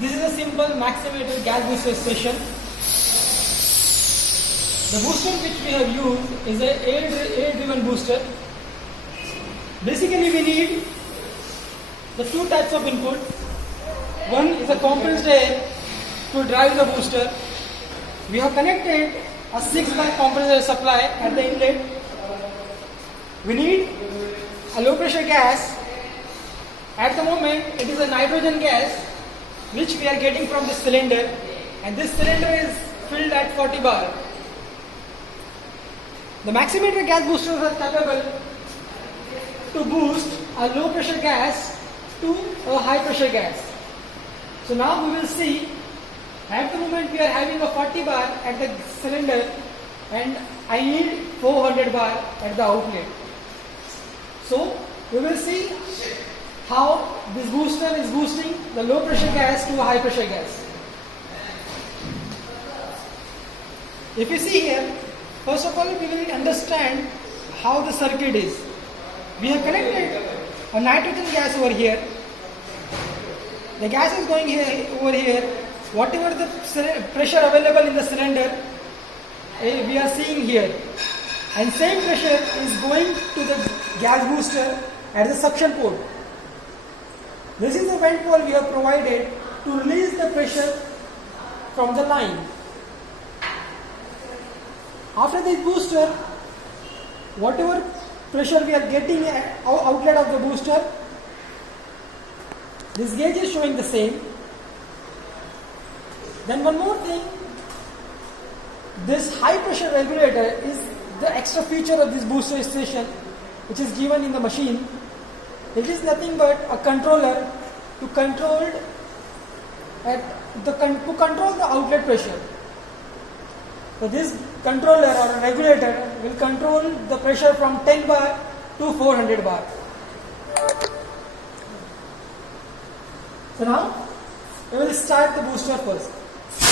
This is a simple Maximator gas booster station. The booster which we have used is a air driven booster. Basically we need the two types of input. One is a compressed air to drive the booster. We have connected a 6-bar compressed air supply at the inlet. We need a low pressure gas. At the moment it is a nitrogen gas which we are getting from the cylinder, and this cylinder is filled at 40 bar. The Maximator gas boosters are capable to boost a low pressure gas to a high pressure gas. So now we will see, at the moment we are having a 40 bar at the cylinder and I need 400 bar at the outlet. So we will see how this booster is boosting the low pressure gas to a high pressure gas. If you see here, first of all we will understand how the circuit is. We have connected a nitrogen gas over here. The gas is going here over here. Whatever the pressure available in the cylinder, we are seeing here. And same pressure is going to the gas booster at the suction port. This is the vent valve we have provided to release the pressure from the line. After this booster, whatever pressure we are getting at outlet of the booster, this gauge is showing the same. Then one more thing, this high pressure regulator is the extra feature of this booster station which is given in the machine. It is nothing but a controller to control the outlet pressure. So this controller or a regulator will control the pressure from 10 bar to 400 bar. So now we will start the booster first. I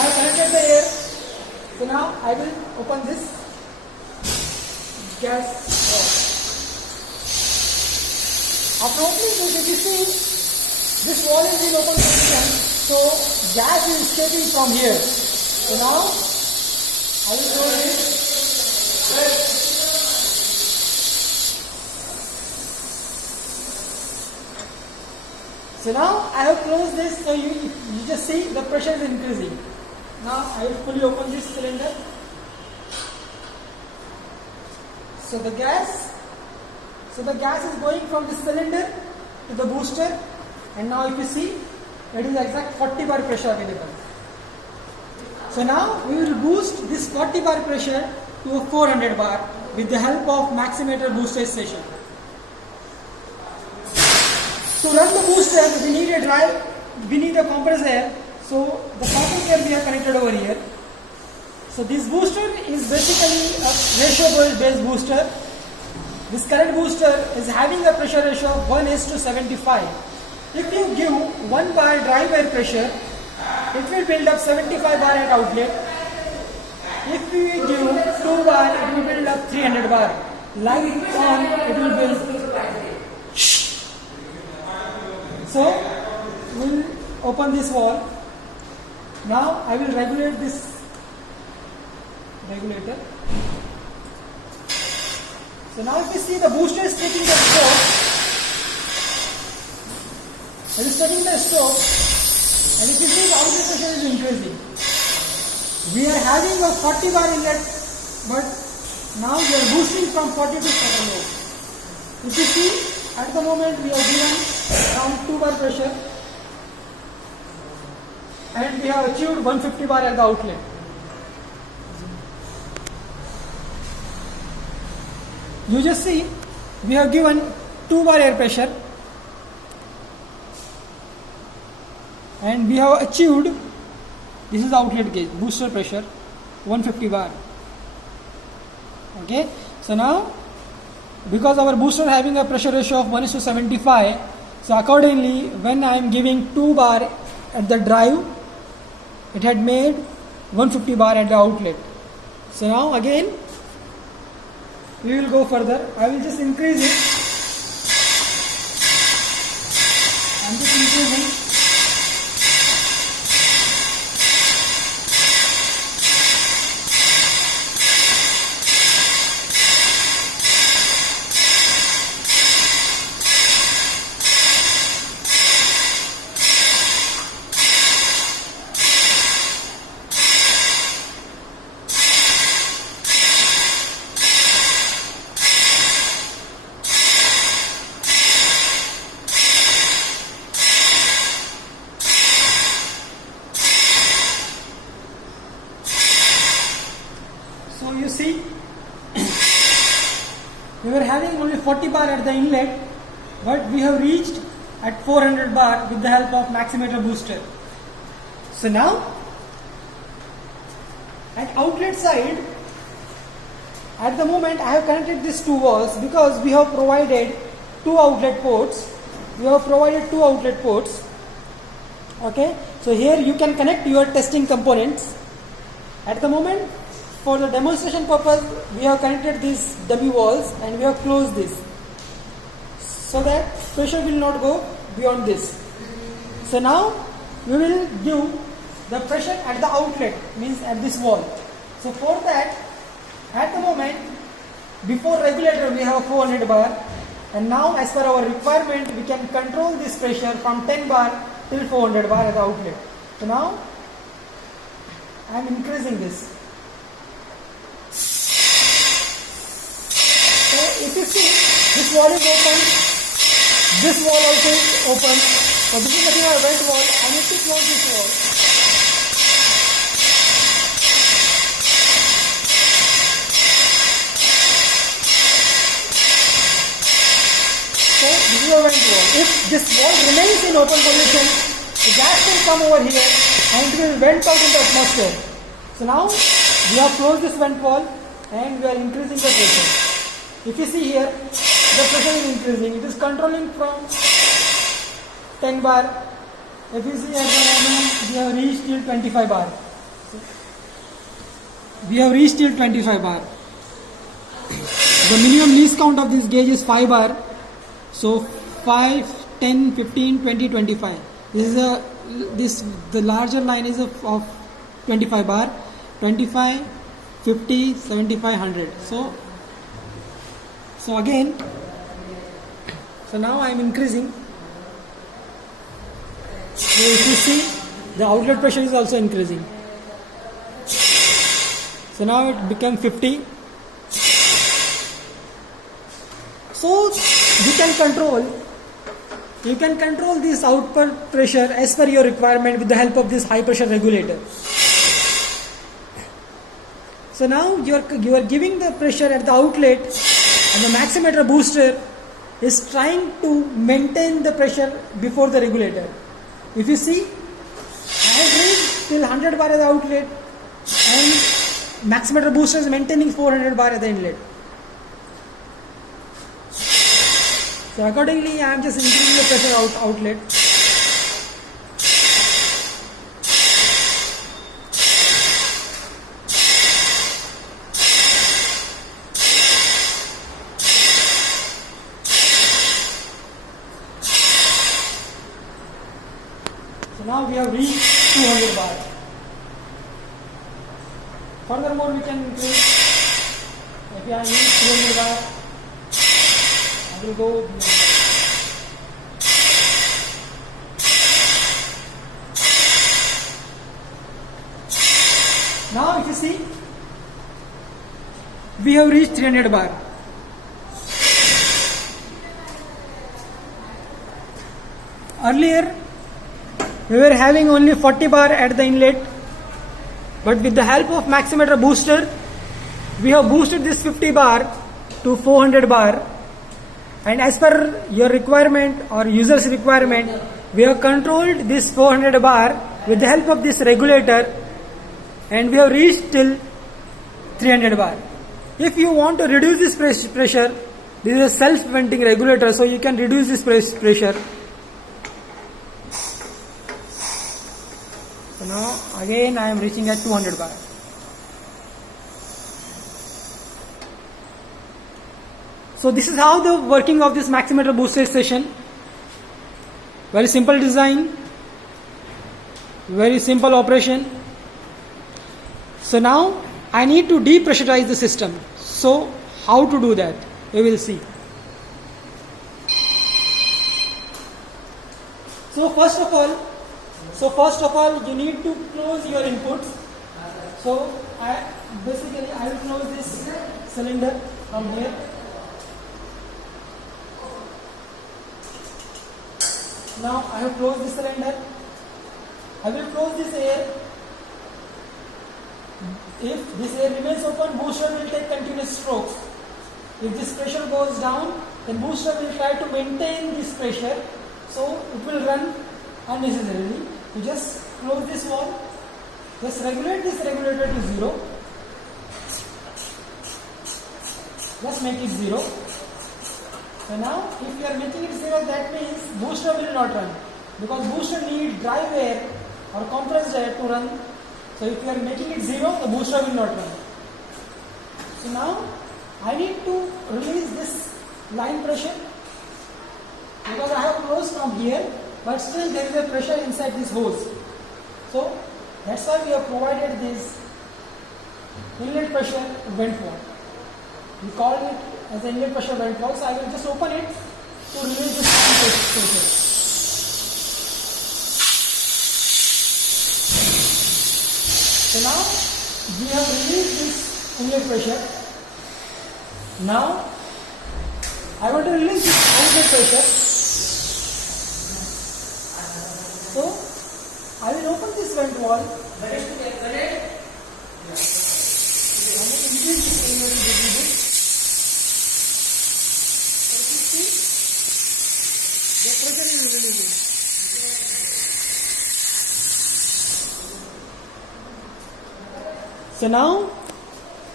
have connected the air. So now I will open this gas valve. After opening this, if you see, this wall is in open position, so gas is escaping from here. So now I will close this. So now I have closed this, so you just see the pressure is increasing. Now I will fully open this cylinder. So the gas is going from the cylinder to the booster, and now if you see, it is exact 40 bar pressure available. So now we will boost this 40 bar pressure to a 400 bar with the help of Maximator booster station. To run the booster, we need a compressed air. So the compressed air we have connected over here. So this booster is basically a ratio based booster. This current booster is having a pressure ratio of 1:75. If you give 1 bar drive air pressure, it will build up 75 bar at outlet. If we give 2 bar, it will build up 300 bar. Light on, it will build. So we will open this valve. Now I will regulate this regulator. So now if you see, the booster is taking the stroke. It is taking the stroke, and if you see, the outlet pressure is increasing. We are having a 40 bar inlet, but now we are boosting from 40 to 40. If you see, at the moment we have given around 2 bar pressure, and we have achieved 150 bar at the outlet. You just see, we have given 2 bar air pressure, and we have achieved, this is outlet gauge, booster pressure, 150 bar. Okay, so now because our booster is having a pressure ratio of 1:75, so accordingly when I am giving 2 bar at the drive, it had made 150 bar at the outlet. So now again we will go further. I will just increase it. I'm just increasing. you see, we were having only 40 bar at the inlet, but we have reached at 400 bar with the help of maximeter booster. So now, at outlet side, at the moment I have connected these two walls because we have provided two outlet ports. Okay, so here you can connect your testing components. At the moment, for the demonstration purpose, we have connected these dummy walls and we have closed this so that pressure will not go beyond this. So now we will give the pressure at the outlet, means at this wall. So for that, at the moment, before regulator we have 400 bar, and now as per our requirement we can control this pressure from 10 bar till 400 bar at the outlet. So now I am increasing this. So if you see, this wall is open, this wall also is open. So this is nothing but a vent wall. I need to close this wall. So this is a vent wall. If this wall remains in open position, the gas will come over here and it will vent out in the atmosphere. So now we have closed this vent wall and we are increasing the pressure. If you see here, the pressure is increasing. It is controlling from 10 bar. If you see at the moment, we have reached till 25 bar. The minimum least count of this gauge is 5 bar. So 5, 10, 15, 20, 25. The larger line is of 25 bar. 25, 50, 75, 100. So again, so now I am increasing. So if you see, the outlet pressure is also increasing. So now it became 50. So you can control this output pressure as per your requirement with the help of this high pressure regulator. So now you are giving the pressure at the outlet, and the maximeter booster is trying to maintain the pressure before the regulator. If you see, I have reached till 100 bar at the outlet and maximeter booster is maintaining 400 bar at the inlet. So accordingly, I am just increasing the pressure outlet. So now we have reached 200 bar. Furthermore, we can increase. If I reach 200 bar, I will go beyond. Now if you see, we have reached 300 bar. Earlier, we were having only 40 bar at the inlet, but with the help of maximeter booster, we have boosted this 50 bar to 400 bar, and as per your requirement or user's requirement, we have controlled this 400 bar with the help of this regulator, and we have reached till 300 bar. If you want to reduce this pressure, this is a self-venting regulator, so you can reduce this pressure. So now again I am reaching at 200 bar. So this is how the working of this maximeter booster station. Very simple design, very simple operation. So now I need to depressurize the system. So how to do that? We will see. So first of all, you need to close your inputs. So I will close this cylinder from here. Now I have closed this cylinder. I will close this air. If this air remains open, booster will take continuous strokes. If this pressure goes down, then booster will try to maintain this pressure, so it will run unnecessarily. You just close this valve, just regulate this regulator to 0. Just make it 0. So now, if you are making it 0, that means booster will not run, because booster needs dry air or compressed air to run. So if you are making it 0, the booster will not run. So now, I need to release this line pressure, because I have closed from here, but still there is a pressure inside this hose. So that's why we have provided this inlet pressure vent valve. We call it as inlet pressure vent valve. So I will just open it to release this line pressure. So now we have released this inlet pressure. Now I want to release this outlet pressure. So I will open this vent valve. I will increase this angle a little bit. As you see, the pressure is releasing. So now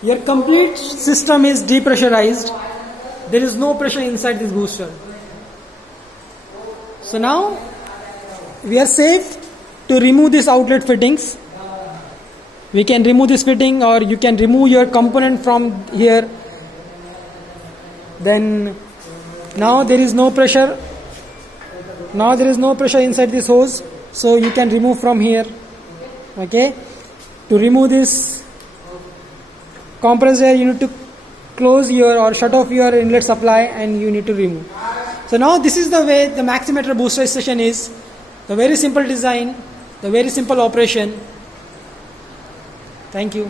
your complete system is depressurized. There is no pressure inside this booster. So now we are safe to remove these outlet fittings. We can remove this fitting, or you can remove your component from here. Then now there is no pressure. Now there is no pressure inside this hose, so you can remove from here. Okay. To remove this compressed air, you need to close your or shut off your inlet supply, and you need to remove. So now this is the way the Maximeter booster station is. The very simple design, the very simple operation. Thank you.